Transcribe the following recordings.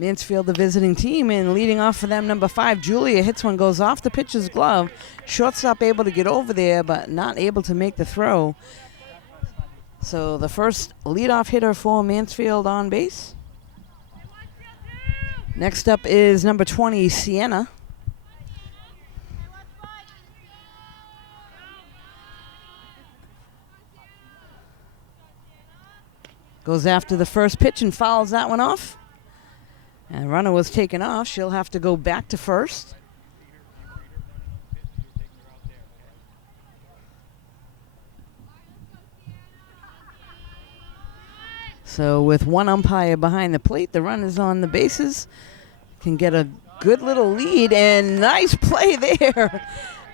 Mansfield, the visiting team, and leading off for them, number 5, Julia hits one, goes off the pitcher's glove. Shortstop able to get over there, but not able to make the throw. So the first leadoff hitter for Mansfield on base. Next up is number 20, Sienna. Goes after the first pitch and fouls that one off. And the runner was taken off. She'll have to go back to first. So with one umpire behind the plate, the runners on the bases can get a good little lead, and nice play there.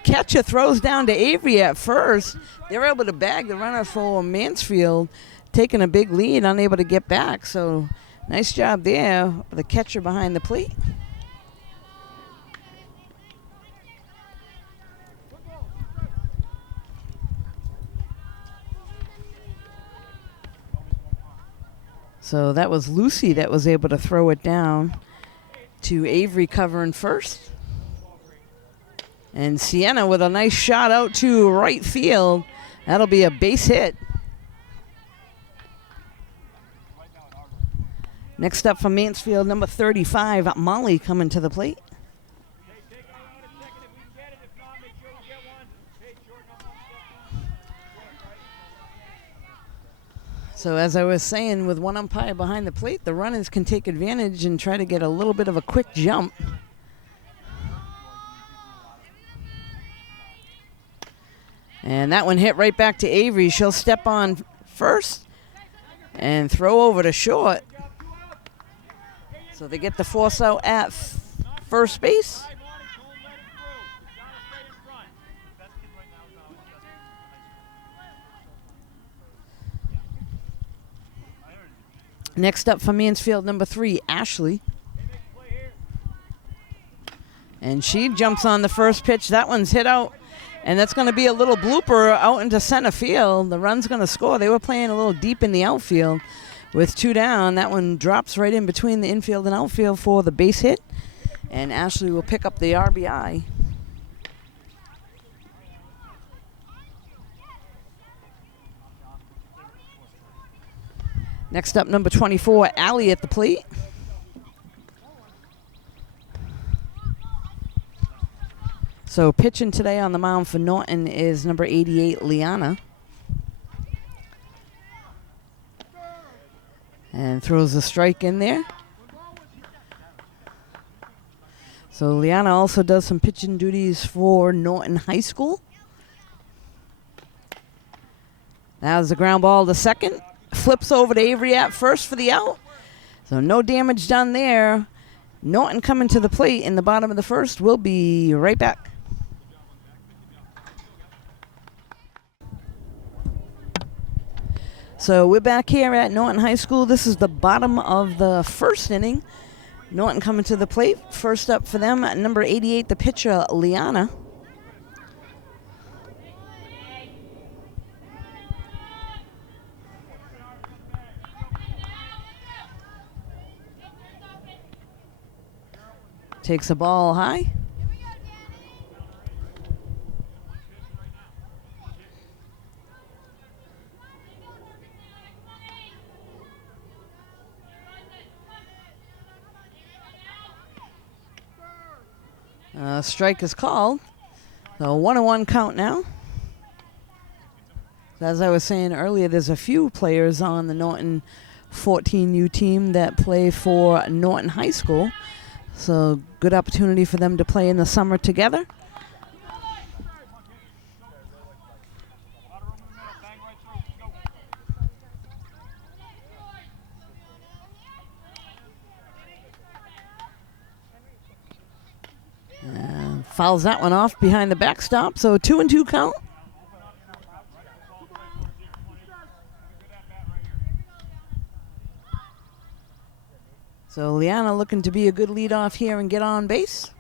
Catcher throws down to Avery at first. They're able to bag the runner for Mansfield, taking a big lead, unable to get back. So nice job there, the catcher behind the plate. So that was Lucy that was able to throw it down to Avery covering first. And Sienna with a nice shot out to right field. That'll be a base hit. Next up from Mansfield, number 35, Molly coming to the plate. So as I was saying, with one umpire behind the plate, the runners can take advantage and try to get a little bit of a quick jump. And that one hit right back to Avery. She'll step on first and throw over to short. So they get the force out at first base. Next up for Mansfield, number 3, Ashley. And she jumps on the first pitch. That one's hit out, and that's going to be a little blooper out into center field. The run's going to score. They were playing a little deep in the outfield with 2 down. That one drops right in between the infield and outfield for the base hit, and Ashley will pick up the RBI. Next up, number 24, Allie at the plate. So pitching today on the mound for Norton is number 88, Liana. And throws a strike in there. So Liana also does some pitching duties for Norton High School. That was the ground ball to second. Flips over to Avery at first for the out. So no damage done there. Norton coming to the plate in the bottom of the first. We'll be right back. So we're back here at Norton High School. This is the bottom of the first inning. Norton coming to the plate. First up for them, at number 88, the pitcher, Liana. Takes a ball high. Strike is called. So 1-1 count now. As I was saying earlier, there's a few players on the Norton 14U team that play for Norton High School. So good opportunity for them to play in the summer together. Fouls that one off behind the backstop, so 2-2 count. So Liana looking to be a good leadoff here and get on base.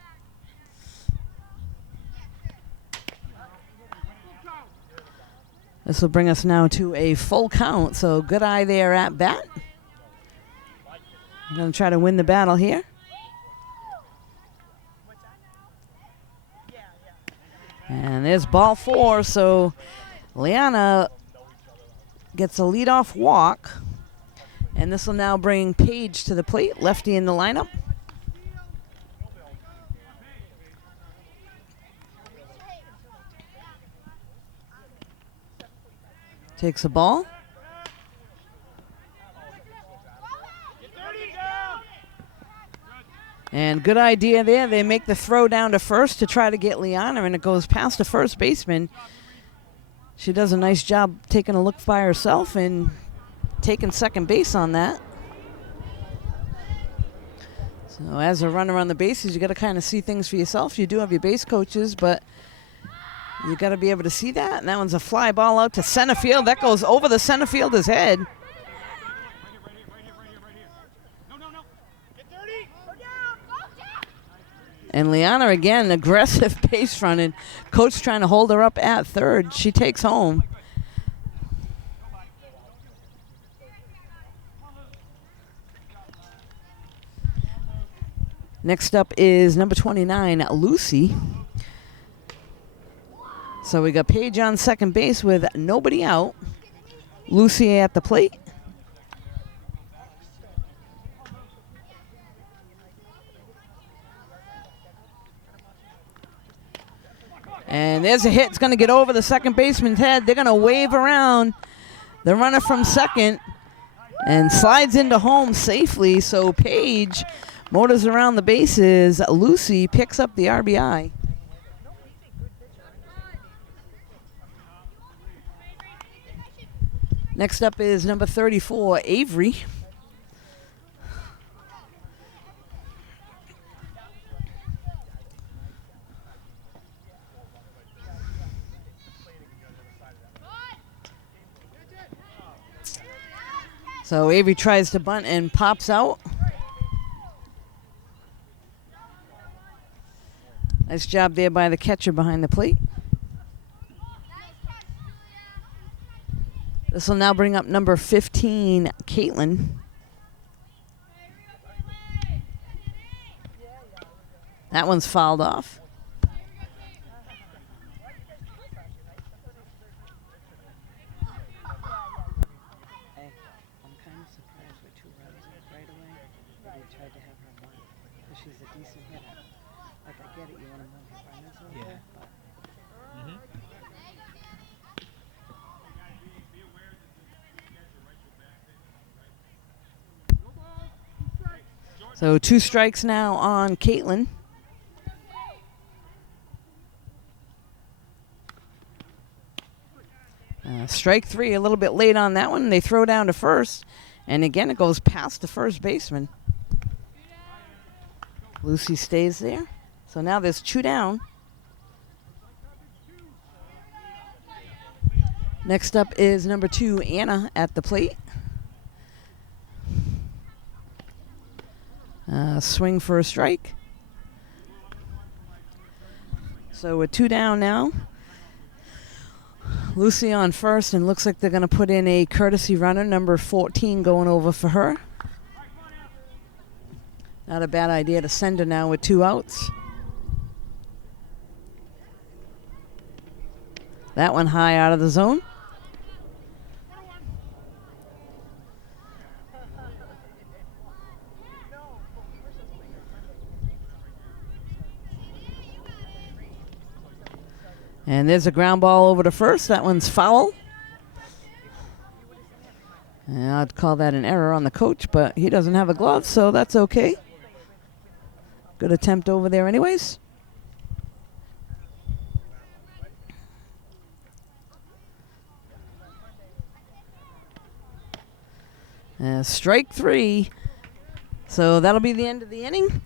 This will bring us now to a full count, so good eye there at bat. Going to try to win the battle here. And there's ball 4, so Liana gets a leadoff walk. And this will now bring Paige to the plate, lefty in the lineup. Takes a ball. And good idea there. They make the throw down to first to try to get Liana, and it goes past the first baseman. She does a nice job taking a look by herself and taking second base on that. So as a runner on the bases, you got to kind of see things for yourself. You do have your base coaches, but you got to be able to see that. And that one's a fly ball out to center field. That goes over the center fielder's head. And Liana, again, aggressive base running. Coach trying to hold her up at third. She takes home. Next up is number 29, Lucy. So we got Paige on second base with nobody out. Lucy at the plate. And there's a hit. It's going to get over the second baseman's head. They're going to wave around the runner from second and slides into home safely. So Paige motors around the bases. Lucy picks up the RBI. Next up is number 34, Avery. So Avery tries to bunt and pops out. Nice job there by the catcher behind the plate. This will now bring up number 15, Caitlin. That one's fouled off. So 2 strikes now on Caitlin. Strike 3, a little bit late on that one. They throw down to first. And again, it goes past the first baseman. Lucy stays there. So now there's 2 down. Next up is number 2, Anna at the plate. Swing for a strike. So with 2 down now. Lucy on first, and looks like they're going to put in a courtesy runner, number 14, going over for her. Not a bad idea to send her now with 2 outs. That one high out of the zone. And there's a ground ball over to first. That one's foul. And I'd call that an error on the coach, but he doesn't have a glove, so that's okay. Good attempt over there anyways. Strike 3. So that'll be the end of the inning.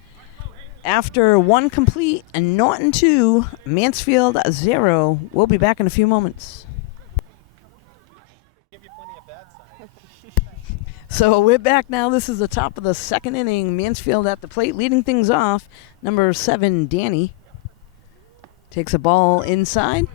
After 1 complete and Norton 2, Mansfield 0. We'll be back in a few moments. So we're back now. This is the top of the 2nd inning. Mansfield at the plate, leading things off. Number 7, Danny, takes a ball inside.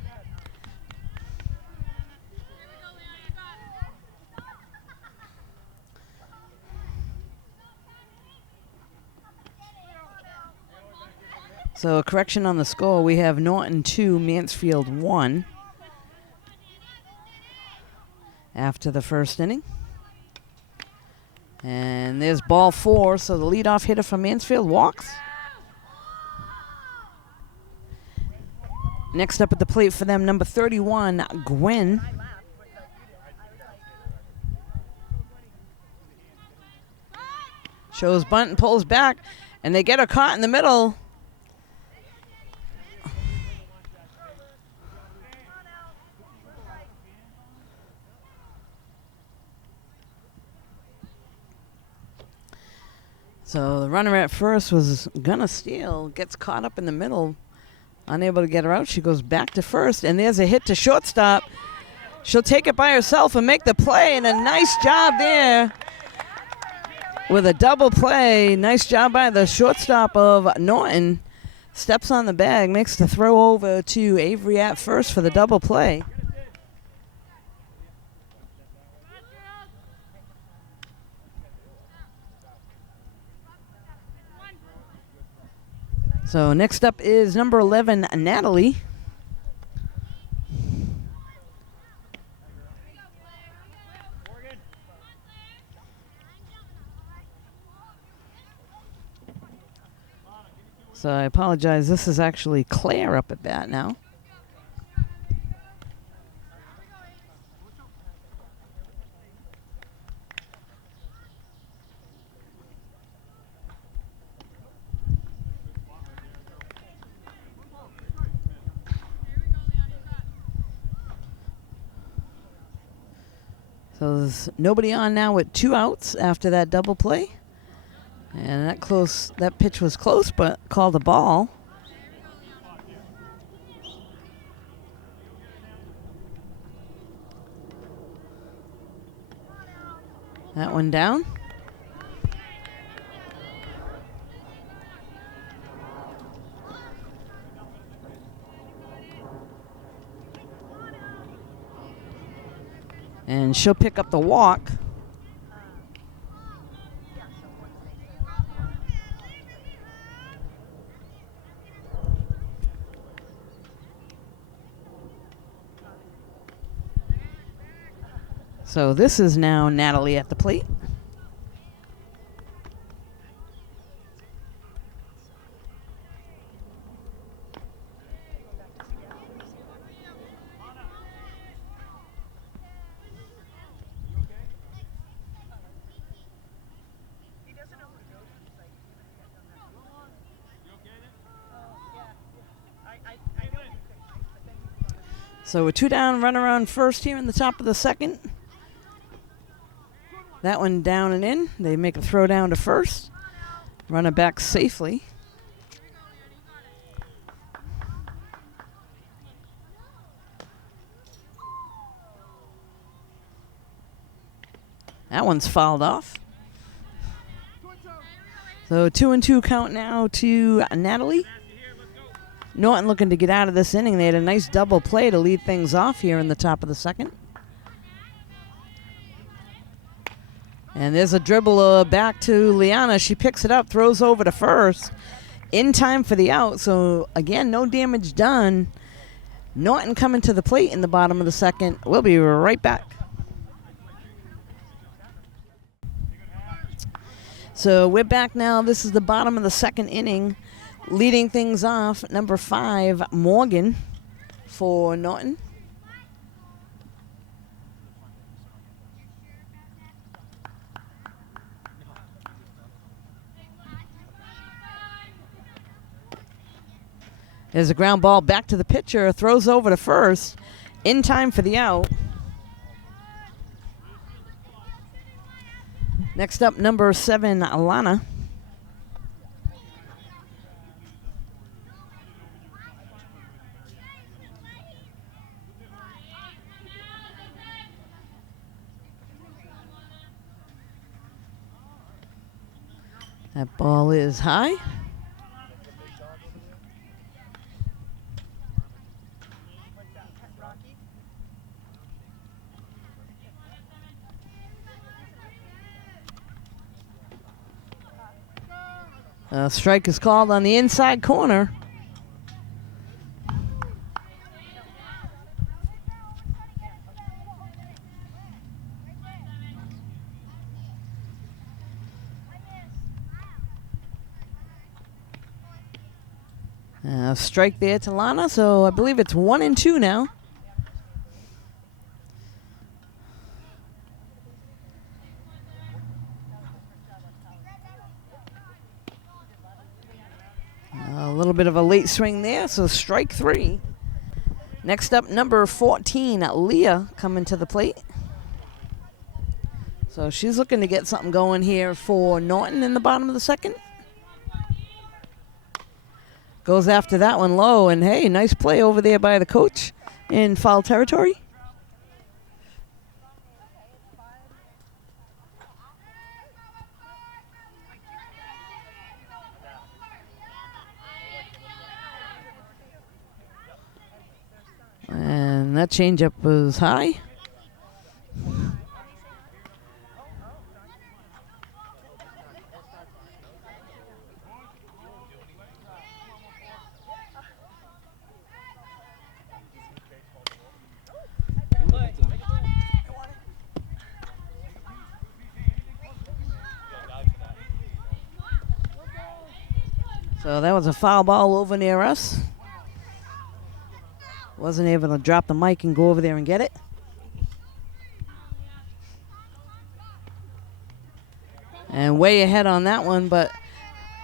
So a correction on the score. We have Norton 2, Mansfield 1 after the first inning. And there's ball 4, so the leadoff hitter for Mansfield walks. Next up at the plate for them, number 31, Gwen. Shows bunt and pulls back, and they get her caught in the middle. So the runner at first was gonna steal, gets caught up in the middle, unable to get her out. She goes back to first, and there's a hit to shortstop. She'll take it by herself and make the play, and a nice job there with a double play. Nice job by the shortstop of Norton. Steps on the bag, makes the throw over to Avery at first for the double play. So next up is number 11, Natalie. So I apologize. This is actually Claire up at bat now. So there's nobody on now with 2 outs after that double play. And that pitch was close, but called a ball. That one down. And she'll pick up the walk. So this is now Natalie at the plate. So a 2 down, runner on first here in the top of the second. That one down and in. They make a throw down to first. Runner back safely. That one's fouled off. So 2-2 count now to Natalie. Norton looking to get out of this inning. They had a nice double play to lead things off here in the top of the second. And there's a dribble back to Liana. She picks it up, throws over to first. In time for the out. So, again, no damage done. Norton coming to the plate in the bottom of the second. We'll be right back. So we're back now. This is the bottom of the second inning. Leading things off, number 5, Morgan for Norton. There's a ground ball back to the pitcher, throws over to first, in time for the out. Next up, number 7, Alana. That ball is high. A strike is called on the inside corner. Strike there to Lana, so I believe it's 1-2 now. A little bit of a late swing there, so strike 3. Next up, number 14, Leah, coming to the plate. So she's looking to get something going here for Norton in the bottom of the second. Goes after that one low, and hey, nice play over there by the coach in foul territory. And that changeup was high. So that was a foul ball over near us. Wasn't able to drop the mic and go over there and get it. And way ahead on that one, but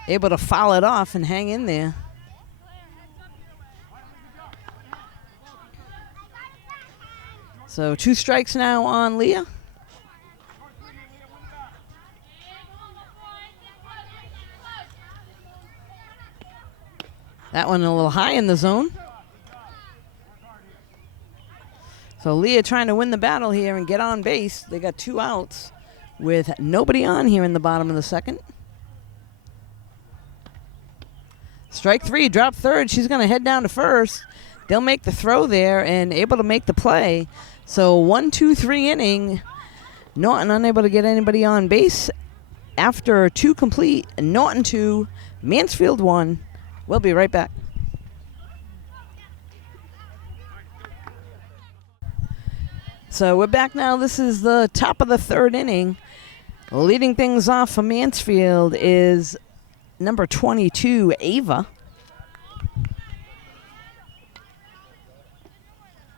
able to foul it off and hang in there. So 2 strikes now on Leah. That one a little high in the zone. So Leah trying to win the battle here and get on base. They got 2 outs with nobody on here in the bottom of the second. Strike 3, drop third. She's going to head down to first. They'll make the throw there and able to make the play. So 1-2-3 inning. Norton unable to get anybody on base. After 2 complete, Norton 2, Mansfield 1. We'll be right back. So we're back now. This is the top of the 3rd inning. Leading things off for Mansfield is number 22, Ava.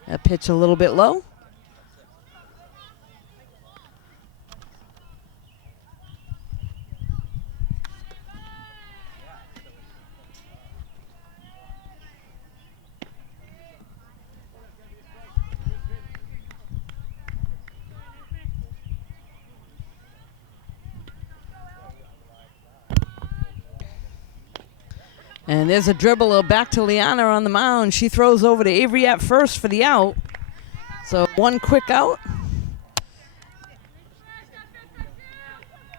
That pitch a little bit low. And there's a dribble back to Liana on the mound. She throws over to Avery at first for the out. So 1 quick out.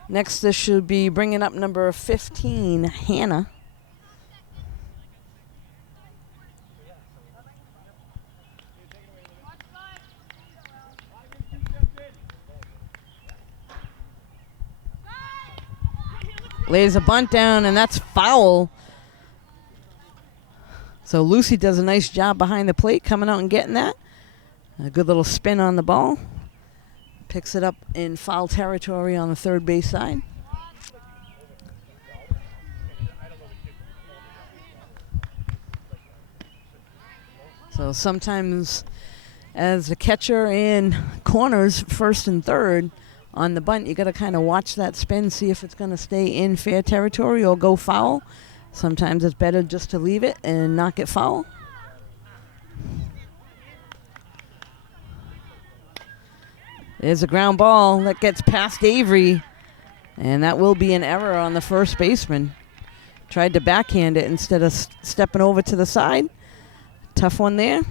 Next, this should be bringing up number 15, Hannah. Lays a bunt down, and that's foul. So Lucy does a nice job behind the plate, coming out and getting that. A good little spin on the ball. Picks it up in foul territory on the 3rd base side. So sometimes as a catcher in corners, 1st and 3rd, on the bunt, you got to kind of watch that spin, see if it's going to stay in fair territory or go foul. Sometimes it's better just to leave it and not get foul. There's a ground ball that gets past Avery, and that will be an error on the first baseman. Tried to backhand it instead of stepping over to the side. Tough one there.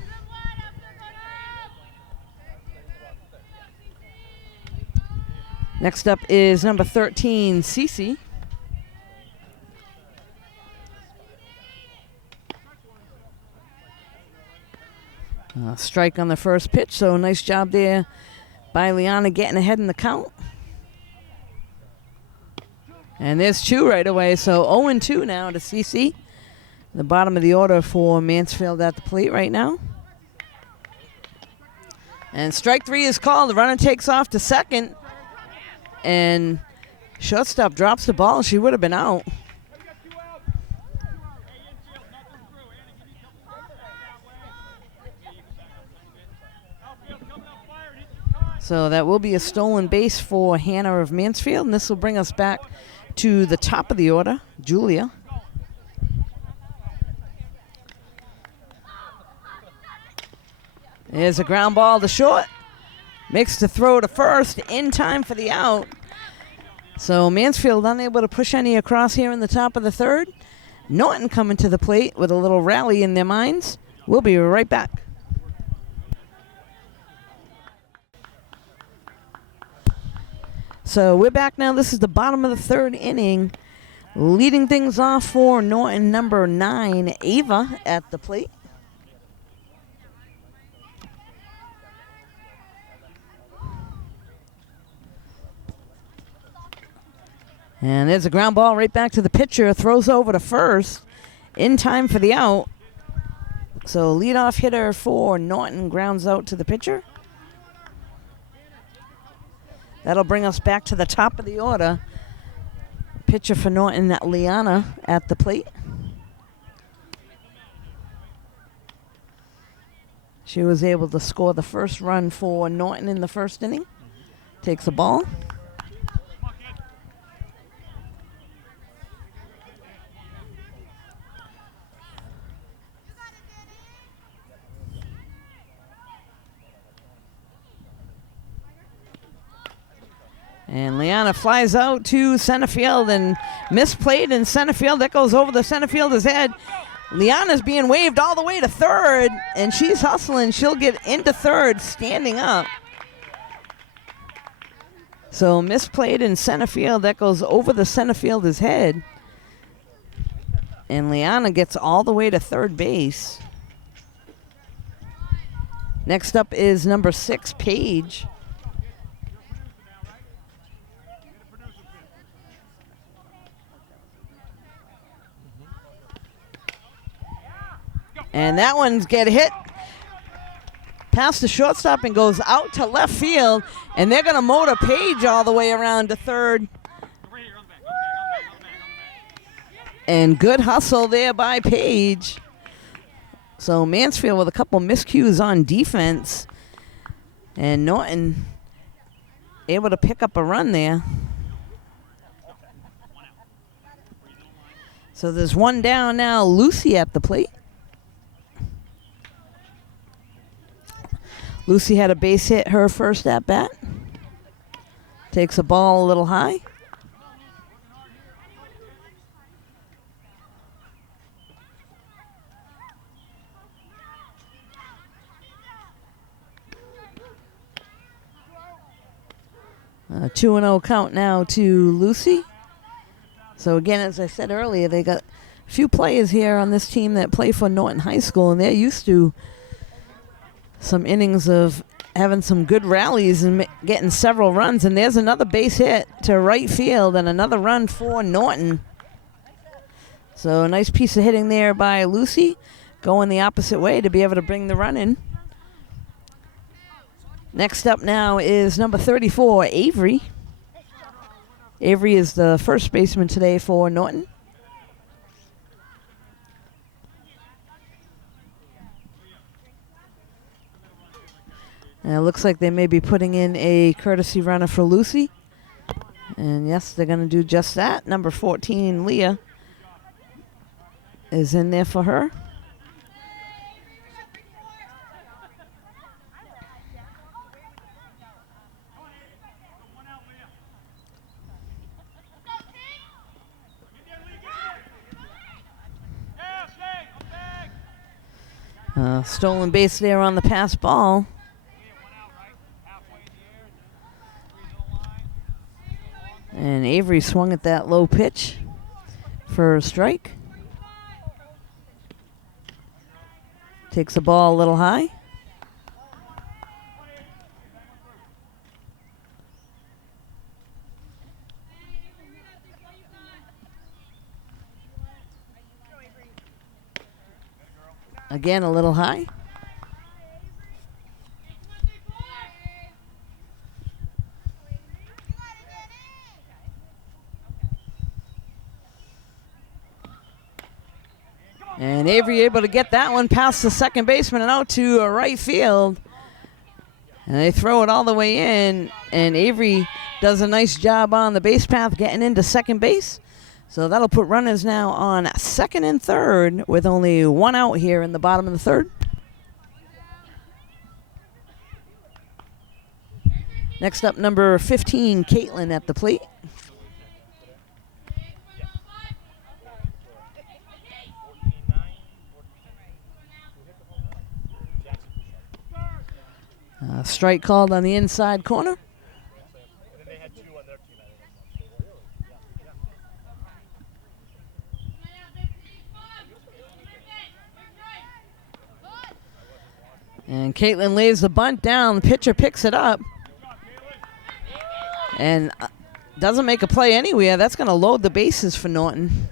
Next up is number 13, Cece. Strike on the first pitch, so nice job there by Liana getting ahead in the count. And there's 2 right away, so 0-2 now to CC. The bottom of the order for Mansfield at the plate right now. And strike 3 is called. The runner takes off to second. And shortstop drops the ball. She would have been out. So that will be a stolen base for Hannah of Mansfield, and this will bring us back to the top of the order, Julia. There's a ground ball to short. Makes the throw to first in time for the out. So Mansfield unable to push any across here in the top of the third. Norton coming to the plate with a little rally in their minds. We'll be right back. So we're back now. This is the bottom of the third inning. Leading things off for Norton, number 9, Ava at the plate. And there's a ground ball right back to the pitcher. Throws over to first in time for the out. So leadoff hitter for Norton grounds out to the pitcher. That'll bring us back to the top of the order. Pitcher for Norton, Liana, at the plate. She was able to score the first run for Norton in the first inning. Takes a ball. And Liana flies out to center field and misplayed in center field. That goes over the center fielder's head. Liana's being waved all the way to third, and she's hustling. She'll get into third standing up. So misplayed in center field. That goes over the center fielder's head. And Liana gets all the way to third base. Next up is number 6, Paige. And that one's get hit past the shortstop and goes out to left field. And they're going to motor Paige all the way around to third. And good hustle there by Paige. So Mansfield with a couple miscues on defense. And Norton able to pick up a run there. So there's one down now. Lucy at the plate. Lucy had a base hit her first at bat. Takes a ball a little high. A 2-0 count now to Lucy. So again, as I said earlier, they got a few players here on this team that play for Norton High School, and they're used to some innings of having some good rallies and getting several runs. And there's another base hit to right field and another run for Norton. So a nice piece of hitting there by Lucy, going the opposite way to be able to bring the run in. Next up now is number 34, Avery. Avery is the first baseman today for Norton. And it looks like they may be putting in a courtesy runner for Lucy. And yes, they're going to do just that. Number 14, Leah, is in there for her. Stolen base there on the pass ball. And Avery swung at that low pitch for a strike. Takes the ball a little high. Again, a little high. And Avery able to get that one past the second baseman and out to right field. And they throw it all the way in, and Avery does a nice job on the base path getting into second base. So that'll put runners now on second and third with only one out here in the bottom of the third. Next up, number 15, Caitlin at the plate. Strike called on the inside corner. And Caitlin lays the bunt down. The pitcher picks it up. And doesn't make a play anywhere. That's going to load the bases for Norton.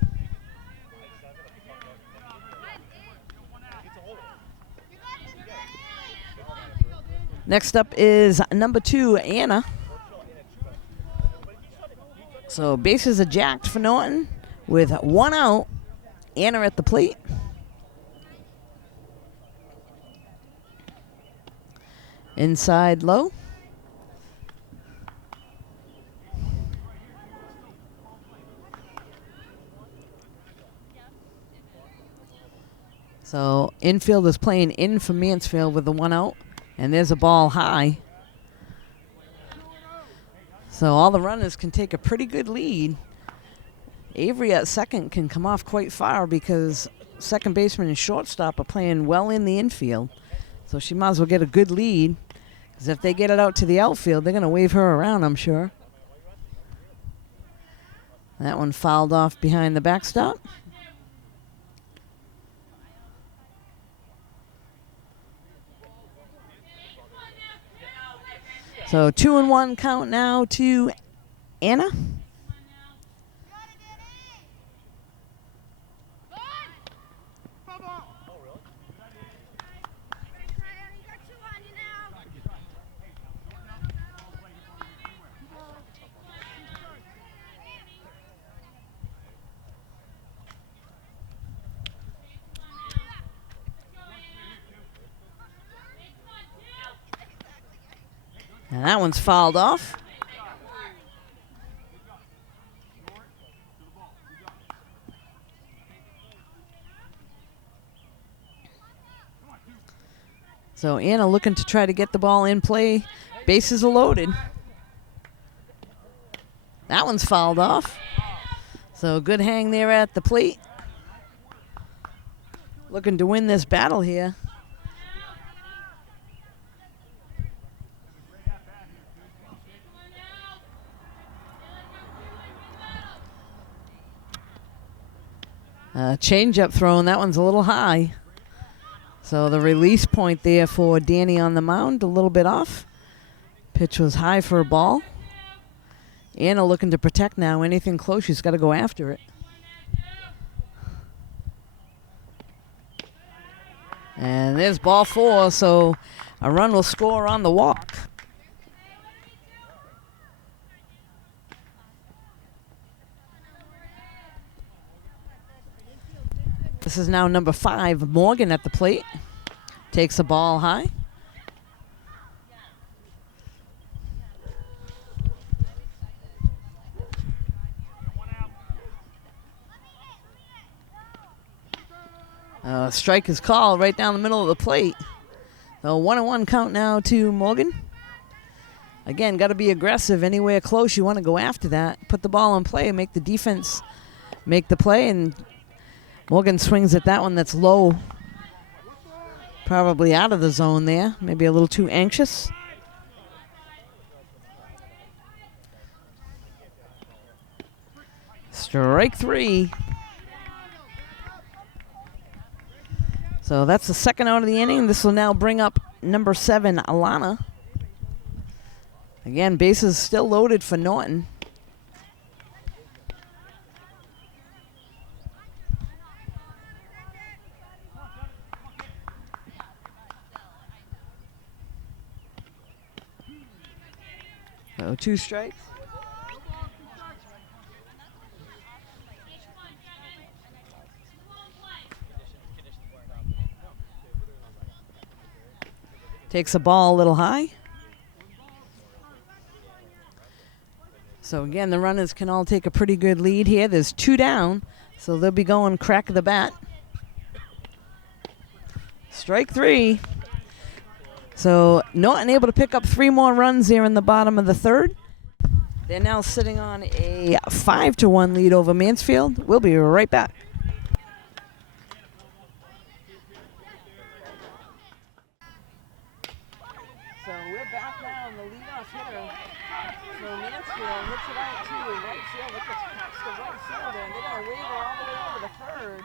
Next up is number 2, Anna. So bases are jacked for Norton with one out. Anna at the plate. Inside low. So infield is playing in for Mansfield with the one out. And there's a ball high. So all the runners can take a pretty good lead. Avery at second can come off quite far because second baseman and shortstop are playing well in the infield. So she might as well get a good lead, because if they get it out to the outfield, they're going to wave her around, I'm sure. That one fouled off behind the backstop. So 2-1 count now to Anna. And that one's fouled off. So Anna looking to try to get the ball in play. Bases are loaded. That one's fouled off. So good hang there at the plate. Looking to win this battle here. Change-up thrown. That one's a little high. So the release point there for Danny on the mound, a little bit off. Pitch was high for a ball. Anna looking to protect now. Anything close, she's got to go after it. And there's ball 4, so a run will score on the walk. This is now number 5, Morgan at the plate. Takes the ball high. Strike is called right down the middle of the plate. So 1-1 count now to Morgan. Again, got to be aggressive. Anywhere close, you want to go after that. Put the ball in play, make the defense make the play, and Morgan swings at that one that's low. Probably out of the zone there. Maybe a little too anxious. Strike 3. So that's the second out of the inning. This will now bring up number 7, Alana. Again, bases still loaded for Norton. So 2 strikes. Takes the ball a little high. So again, the runners can all take a pretty good lead here. There's 2 down, so they'll be going crack of the bat. Strike 3. So Norton able to pick up 3 more runs here in the bottom of the 3rd. They're now sitting on a 5-1 lead over Mansfield. We'll be right back. So we're back now on the leadoff hitter. So Mansfield hits it out to right field. It gets past the right fielder, and they're going to wave it all the way over the 3rd.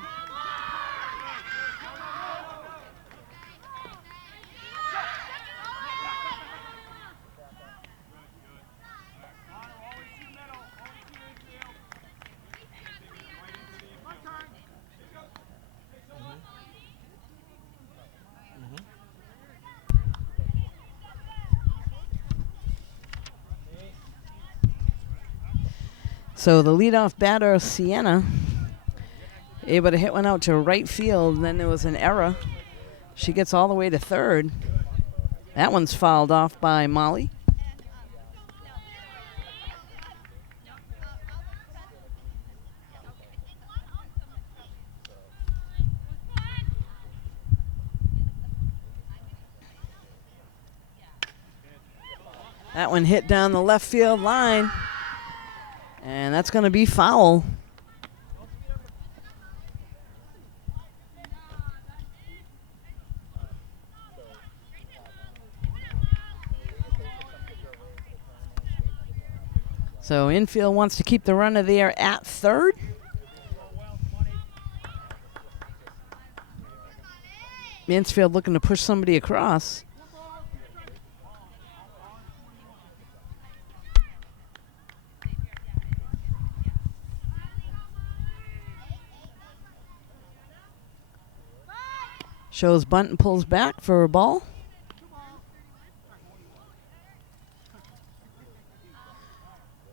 So the leadoff batter, Sienna, able to hit one out to right field, and then there was an error. She gets all the way to 3rd. That one's fouled off by Molly. That one hit down the left field line. And that's going to be foul. So infield wants to keep the runner there at 3rd. Mansfield looking to push somebody across. Shows bunt and pulls back for a ball.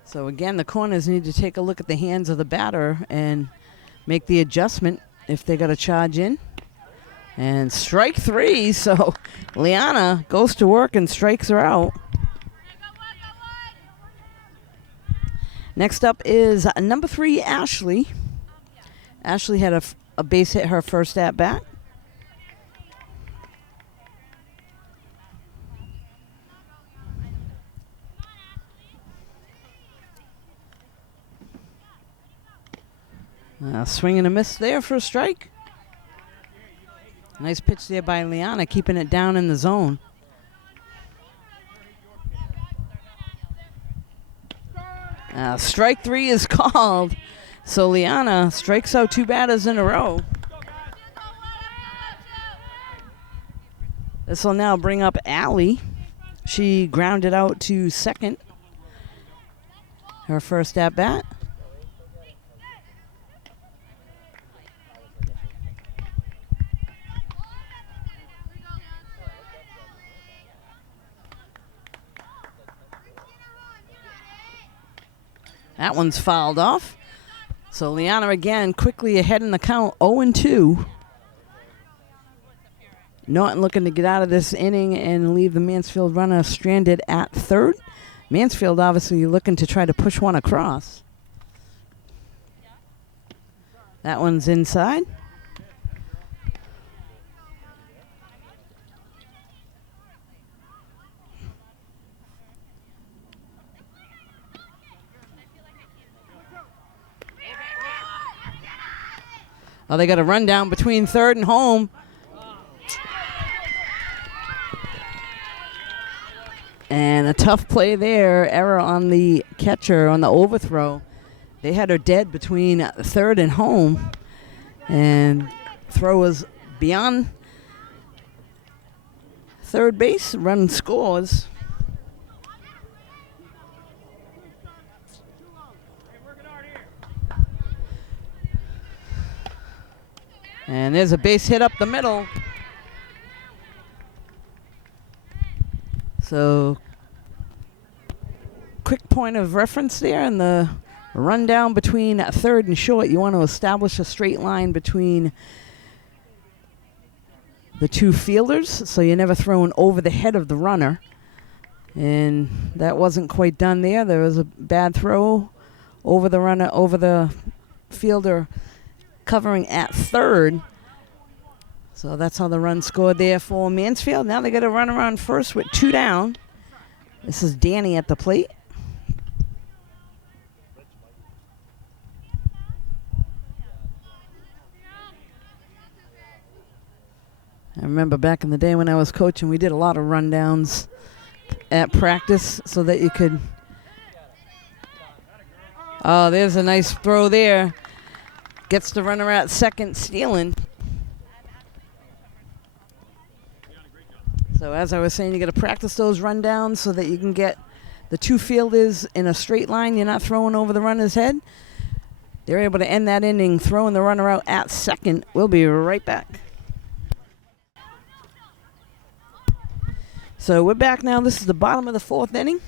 So again, the corners need to take a look at the hands of the batter and make the adjustment if they got to charge in. And strike 3, so Liana goes to work and strikes her out. Next up is number 3, Ashley. Ashley had a base hit her first at bat. Swing and a miss there for a strike. Nice pitch there by Liana, keeping it down in the zone. Strike 3 is called. So Liana strikes out 2 batters in a row. This will now bring up Allie. She grounded out to 2nd. Her first at bat. That one's fouled off. So Liana again quickly ahead in the count, 0-2. Norton looking to get out of this inning and leave the Mansfield runner stranded at 3rd. Mansfield obviously looking to try to push one across. That one's inside. Oh, they got a run down between 3rd and home. And a tough play there. Error on the catcher on the overthrow. They had her dead between 3rd and home. And throw was beyond 3rd base. Run scores. And there's a base hit up the middle. So, quick point of reference there in the rundown between 3rd and short. You want to establish a straight line between the 2 fielders, so you're never throwing over the head of the runner. And that wasn't quite done there. There was a bad throw over the runner, over the fielder covering at third. So that's how the run scored there for Mansfield. Now they got to run around first with 2 down. This is Danny at the plate. I remember back in the day when I was coaching, we did a lot of rundowns at practice so that you could... Oh, there's a nice throw there. Gets the runner at second, stealing. So as I was saying, you got to practice those rundowns so that you can get the 2 fielders in a straight line. You're not throwing over the runner's head. They're able to end that inning throwing the runner out at second. We'll be right back. So we're back now. This is the bottom of the 4th inning.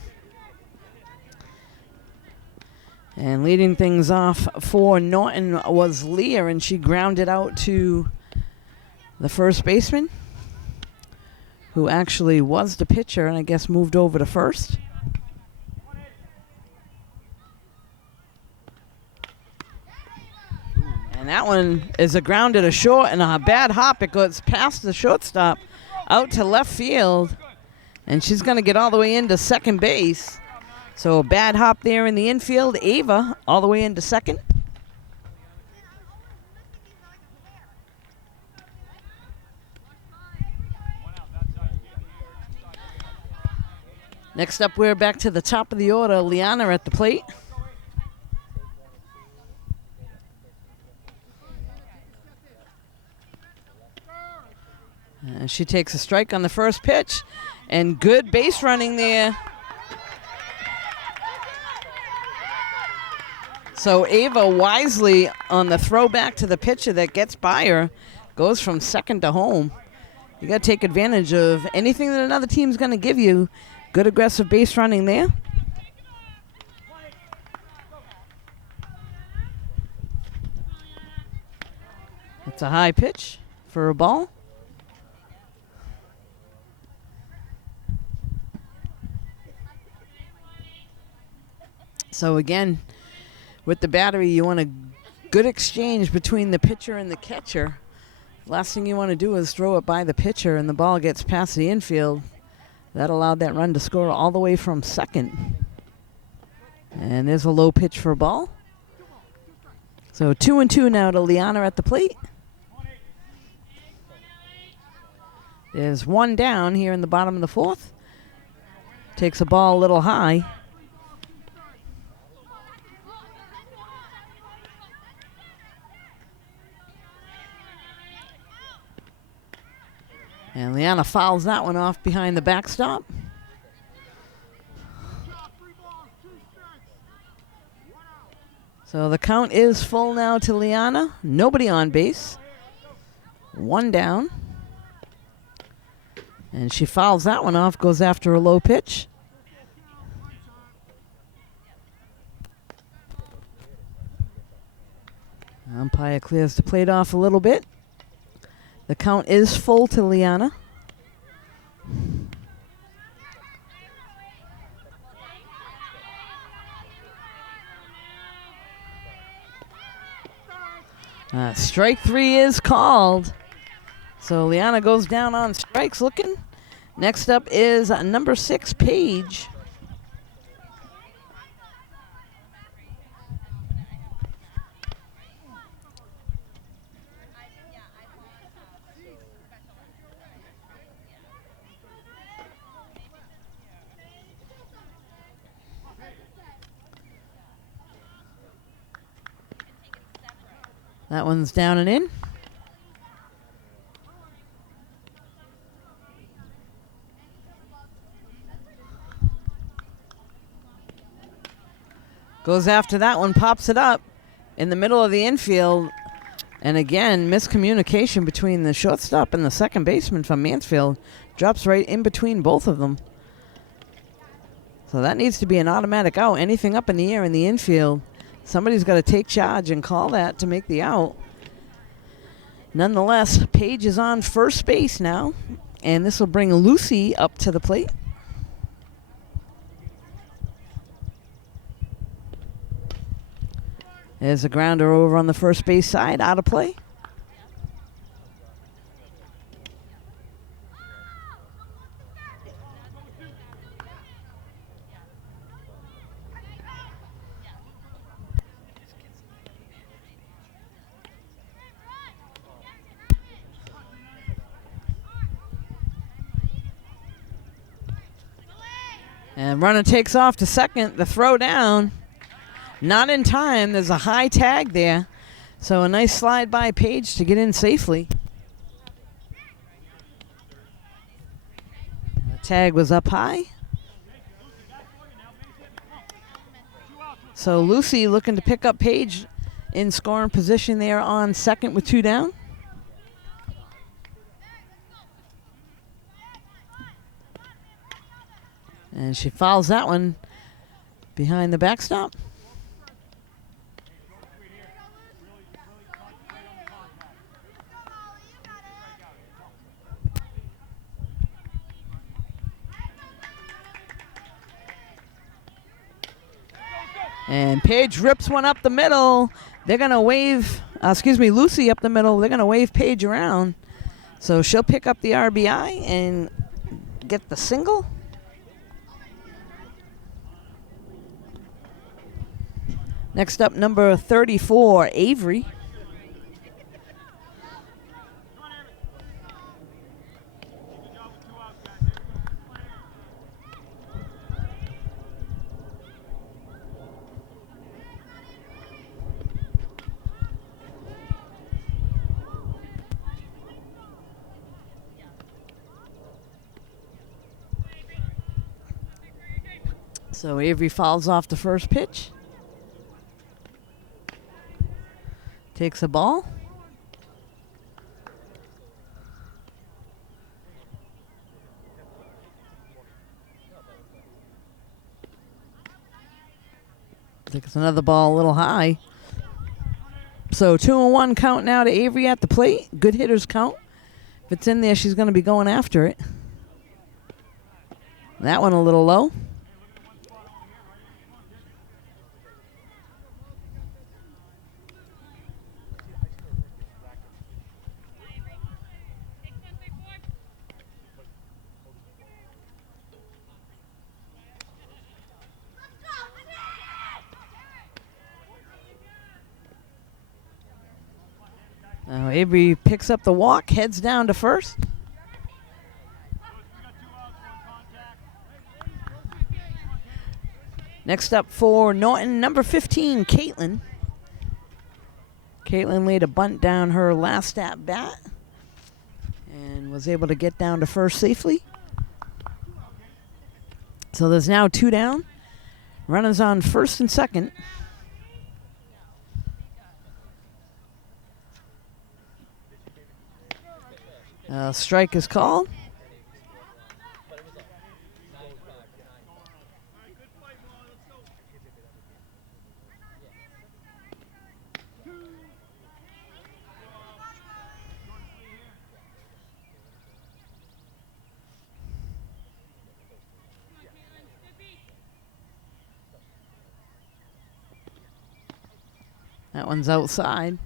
And leading things off for Norton was Leah, and she grounded out to the first baseman, who actually was the pitcher and I guess moved over to first. And that one is a ground at a short and a bad hop. It goes past the shortstop out to left field. And she's going to get all the way into second base. So a bad hop there in the infield. Ava all the way into second. Next up, we're back to the top of the order. Liana at the plate. She takes a strike on the first pitch. And good base running there. So Ava wisely on the throwback to the pitcher that gets by her goes from second to home. You got to take advantage of anything that another team's going to give you. Good aggressive base running there. It's a high pitch for a ball. So again, with the battery, you want a good exchange between the pitcher and the catcher. Last thing you want to do is throw it by the pitcher and the ball gets past the infield. That allowed that run to score all the way from second. And there's a low pitch for a ball. So 2-2 now to Liana at the plate. There's 1 down here in the bottom of the 4th. Takes a ball a little high. And Liana fouls that one off behind the backstop. So the count is full now to Liana. Nobody on base. 1 down. And she fouls that one off, goes after a low pitch. Umpire clears the plate off a little bit. The count is full to Liana. Strike 3 is called. So Liana goes down on strikes looking. Next up is number 6, Paige. That one's down and in. Goes after that one, pops it up in the middle of the infield. And again, miscommunication between the shortstop and the second baseman from Mansfield. Drops right in between both of them. So that needs to be an automatic out. Anything up in the air in the infield, somebody's got to take charge and call that to make the out. Nonetheless, Paige is on first base now, and this will bring Lucy up to the plate. There's a grounder over on the first base side, out of play. And runner takes off to second. The throw down. Not in time. There's a high tag there. So a nice slide by Page to get in safely. The tag was up high. So Lucy looking to pick up Page in scoring position there on second with 2 down. And she fouls that one behind the backstop. And Paige rips one up the middle. They're going to wave, Lucy up the middle. They're going to wave Paige around. So she'll pick up the RBI and get the single. Next up, number 34, Avery. So Avery fouls off the first pitch. Takes a ball. Takes another ball a little high. So 2-1 count now to Avery at the plate. Good hitters count. If it's in there, she's going to be going after it. That one a little low. Now Avery picks up the walk, heads down to first. Next up for Norton, number 15, Caitlin. Caitlin laid a bunt down her last at bat and was able to get down to first safely. So there's now 2 down. Runners on first and second. Strike is called. That one's outside.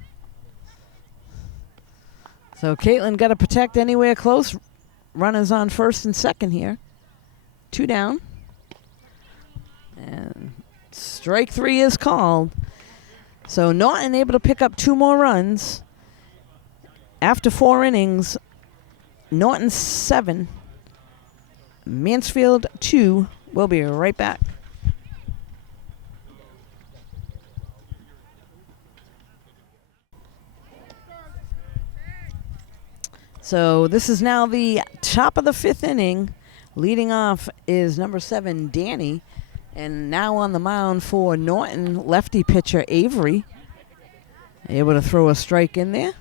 So Caitlin got to protect anywhere close. Runners on first and second here. 2 down. And strike 3 is called. So Norton able to pick up 2 more runs. After 4 innings, Norton 7, Mansfield 2. We'll be right back. So this is now the top of the 5th inning. Leading off is number 7, Danny. And now on the mound for Norton, lefty pitcher Avery. Able to throw a strike in there.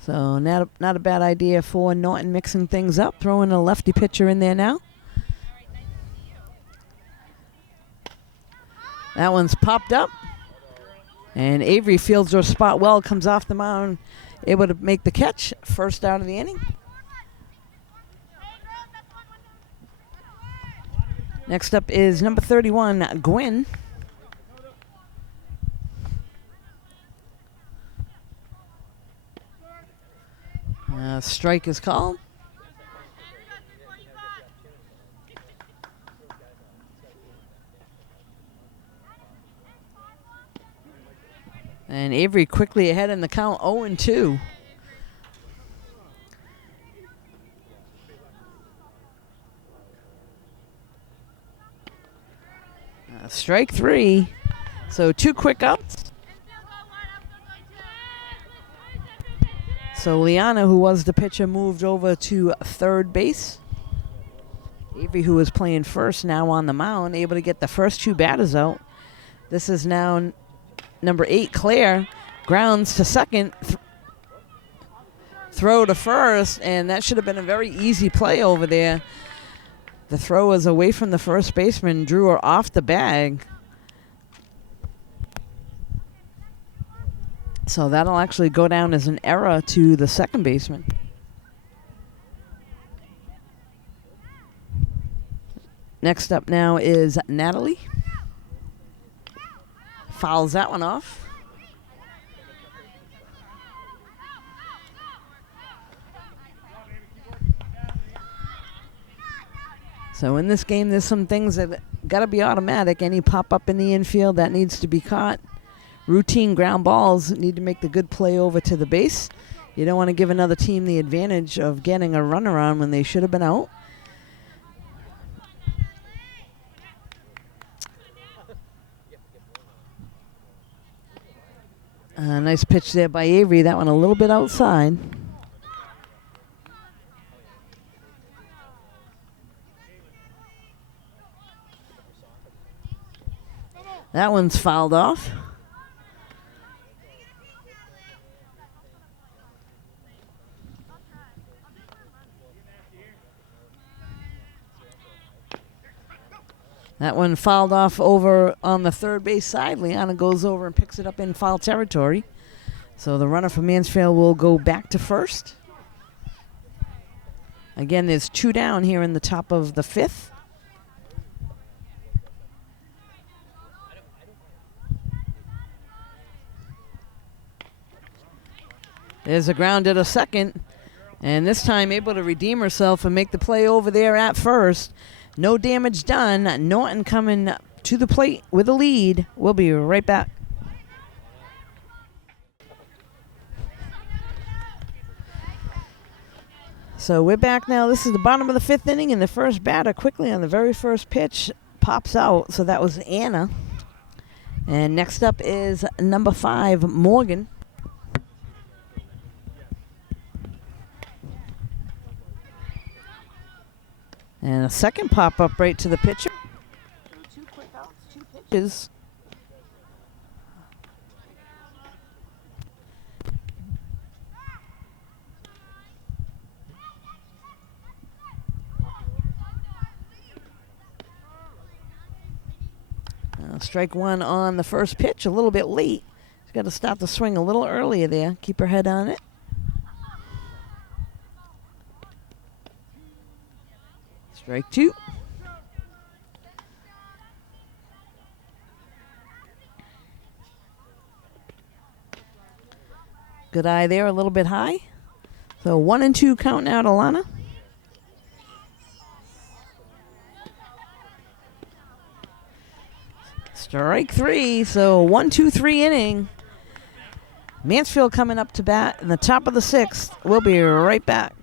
So not a bad idea for Norton, mixing things up, throwing a lefty pitcher in there now. That one's popped up. And Avery fields her spot well, comes off the mound, able to make the catch. First out of the inning. Next up is number 31, Gwyn. Strike is called. And Avery quickly ahead in the count, 0-2. Strike 3. So 2 quick outs. So Liana, who was the pitcher, moved over to third base. Avery, who was playing first, now on the mound, able to get the first 2 batters out. This is now number 8, Claire, grounds to second, throw to first, and that should have been a very easy play over there. The throw was away from the first baseman, drew her off the bag. So that'll actually go down as an error to the second baseman. Next up now is Natalie. Fouls that one off. So in this game, there's some things that got to be automatic. Any pop-up in the infield, that needs to be caught. Routine ground balls need to make the good play over to the base. You don't want to give another team the advantage of getting a runaround when they should have been out. Nice pitch there by Avery. That one a little bit outside. That one's fouled off. That one fouled off over on the third base side. Liana goes over and picks it up in foul territory. So the runner for Mansfield will go back to first. Again, there's 2 down here in the top of the 5th. There's a ground at a second. And this time able to redeem herself and make the play over there at first. No damage done. Norton coming to the plate with a lead. We'll be right back. So we're back now. This is the bottom of the 5th inning, and the first batter quickly on the very first pitch pops out. So that was Anna. And next up is number 5, Morgan. And a second pop-up right to the pitcher. 2 quick outs, 2 pitches. Strike 1 on the first pitch, a little bit late. She's got to stop the swing a little earlier there. Keep her head on it. Strike 2. Good eye there, a little bit high. So 1-2 count now to Lana. Strike 3, so 1-2-3 inning. Mansfield coming up to bat in the top of the 6th. We'll be right back.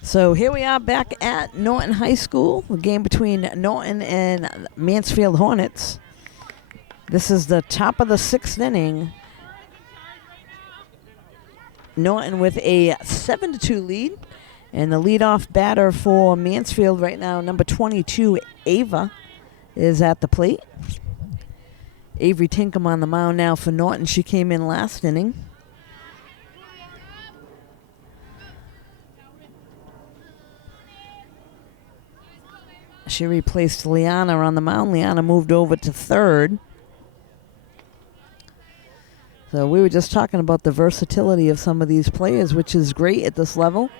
So here we are back at Norton High School, a game between Norton and Mansfield Hornets. This is the top of the 6th inning. Norton with a 7-2 lead. And the leadoff batter for Mansfield right now, number 22, Ava, is at the plate. Avery Tinkham on the mound now for Norton. She came in last inning. She replaced Liana on the mound. Liana moved over to third. So we were just talking about the versatility of some of these players, which is great at this level.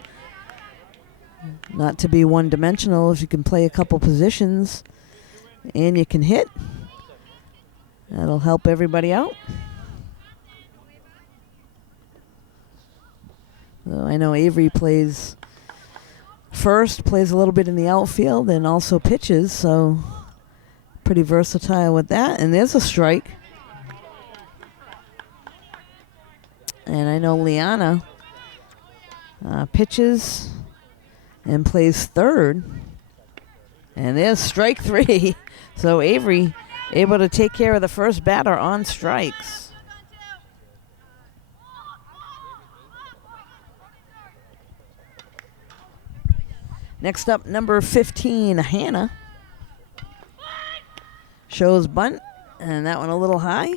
not to be one-dimensional. If you can play a couple positions and you can hit, that'll help everybody out. So I know Avery plays first, plays a little bit in the outfield, and also pitches, so pretty versatile with that. And there's a strike. And I know Liana pitches and plays third. And there's strike 3. So Avery able to take care of the first batter on strikes. Next up, number 15, Hannah. Shows bunt, and that one a little high.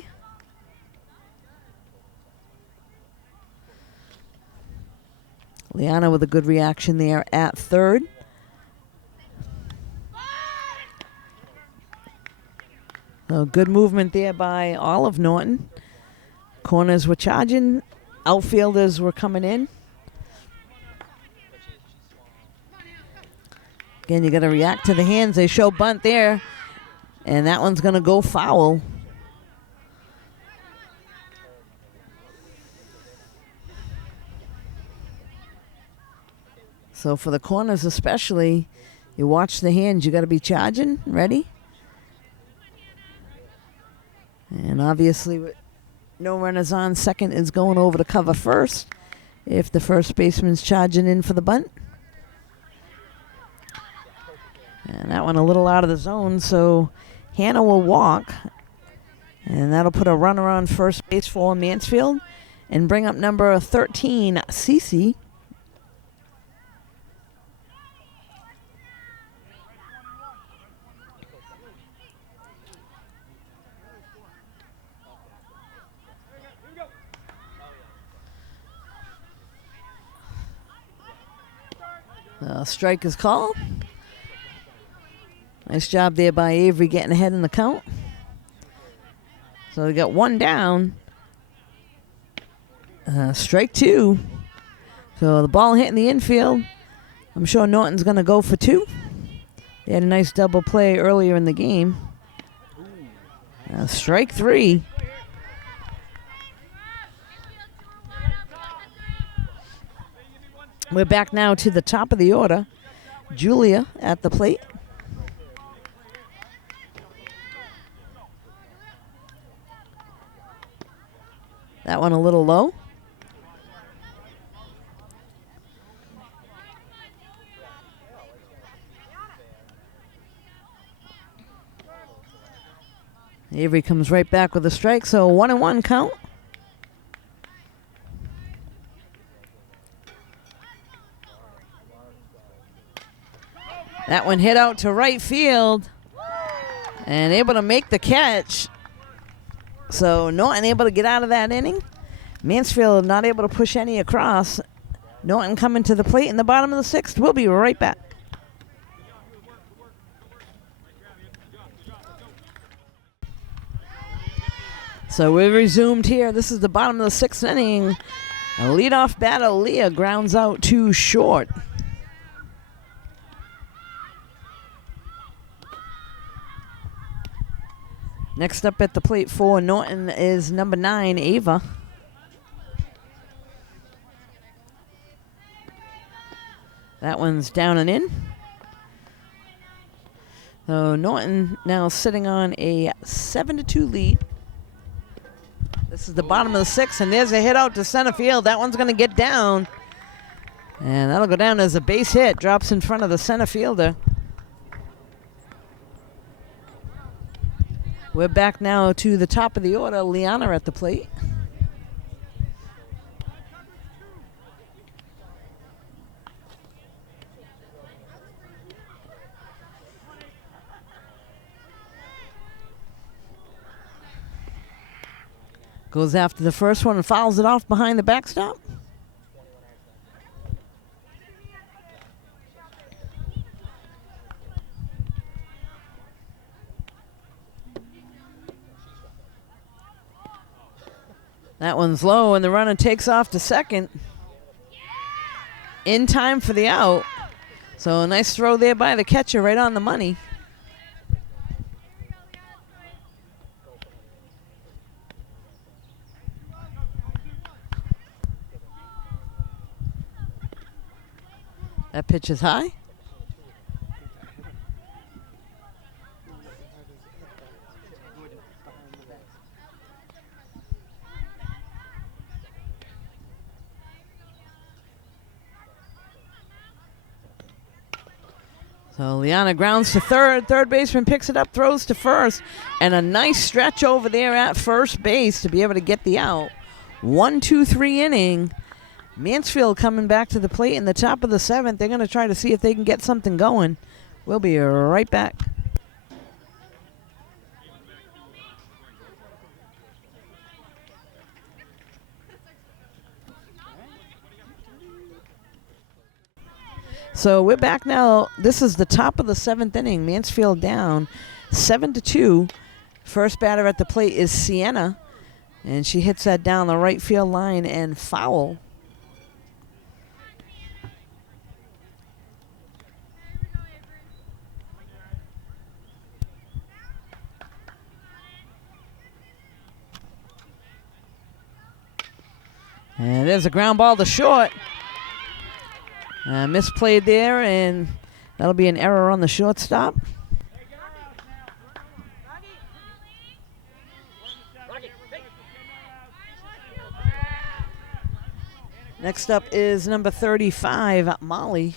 Liana with a good reaction there at third. So good movement there by all of Norton. Corners were charging. Outfielders were coming in. Again, you got to react to the hands. They show bunt there, and that one's going to go foul. So for the corners especially, you watch the hands. You got to be charging, ready. And obviously, with no runners on, second is going over to cover first if the first baseman's charging in for the bunt. And that one a little out of the zone, so Hannah will walk. And that'll put a runner on first base for Mansfield and bring up number 13, Cece. Strike is called. Nice job there by Avery getting ahead in the count. So we got one down. Strike 2. So the ball hitting the infield. I'm sure Norton's going to go for 2. They had a nice double play earlier in the game. Strike 3. We're back now to the top of the order. Julia at the plate. That one a little low. Avery comes right back with a strike, so 1-1 count. That one hit out to right field and able to make the catch. So Norton able to get out of that inning. Mansfield not able to push any across. Norton coming to the plate in the bottom of the 6th. We'll be right back. So we resumed here. This is the bottom of the 6th inning. A leadoff batter, Leah, grounds out too short. Next up at the plate for Norton is number 9, Ava. That one's down and in. So Norton now sitting on a 7-2 lead. This is the bottom of the 6th, and there's a hit out to center field. That one's going to get down. And that'll go down as a base hit. Drops in front of the center fielder. We're back now to the top of the order. Liana at the plate. Goes after the first one and fouls it off behind the backstop. That one's low, and the runner takes off to second. In time for the out. So a nice throw there by the catcher, right on the money. That pitch is high. So Liana grounds to third. Third baseman picks it up, throws to first, and a nice stretch over there at first base to be able to get the out. 1-2-3 inning. Mansfield coming back to the plate in the top of the 7th. They're going to try to see if they can get something going. We'll be right back. So we're back now. This is the top of the 7th inning. Mansfield down 7-2. First batter at the plate is Sienna, and she hits that down the right field line and foul. And there's a ground ball to short. Misplayed there, and that'll be an error on the shortstop. Next up is number 35, Molly.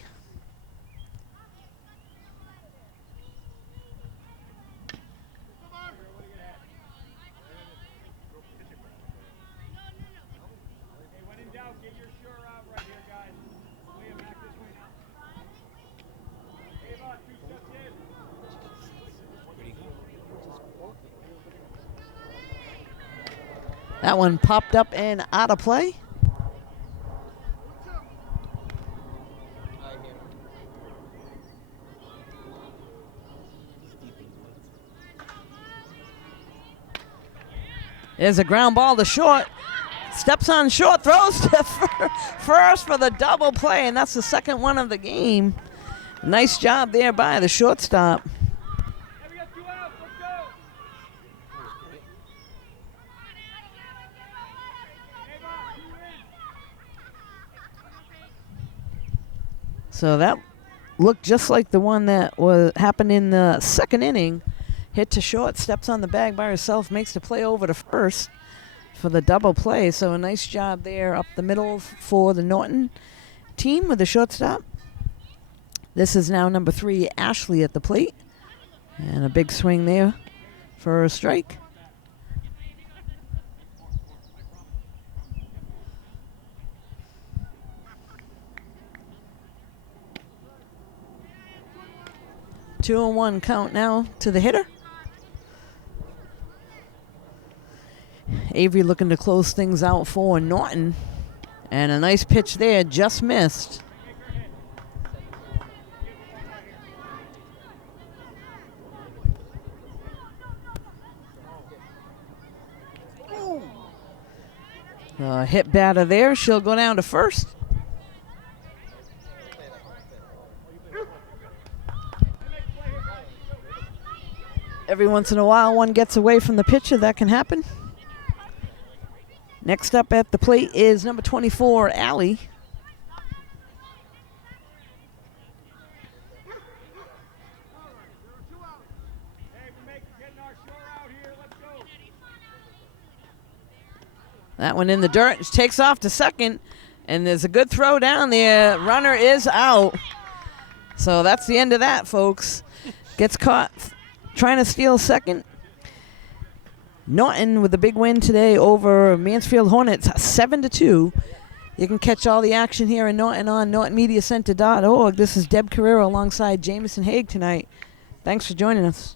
That one popped up and out of play. There's a ground ball to short. Steps on short, throws to first for the double play, and that's the second one of the game. Nice job there by the shortstop. So that looked just like the one that happened in the second inning. Hit to short, steps on the bag by herself, makes the play over to first for the double play. So a nice job there up the middle for the Norton team with the shortstop. This is now number 3, Ashley at the plate. And a big swing there for a strike. Two and one count now to the hitter. Avery looking to close things out for Norton. And a nice pitch there, just missed. Hit batter there. She'll go down to first. Every once in a while, one gets away from the pitcher. That can happen. Next up at the plate is number 24, Allie. That one in the dirt. She takes off to second, and there's a good throw down there. Runner is out. So that's the end of that, folks. Gets caught trying to steal second. Norton with a big win today over Mansfield Hornets, 7-2. You can catch all the action here in Norton on NortonMediaCenter.org. This is Deb Carrera alongside Jamison Haig tonight. Thanks for joining us.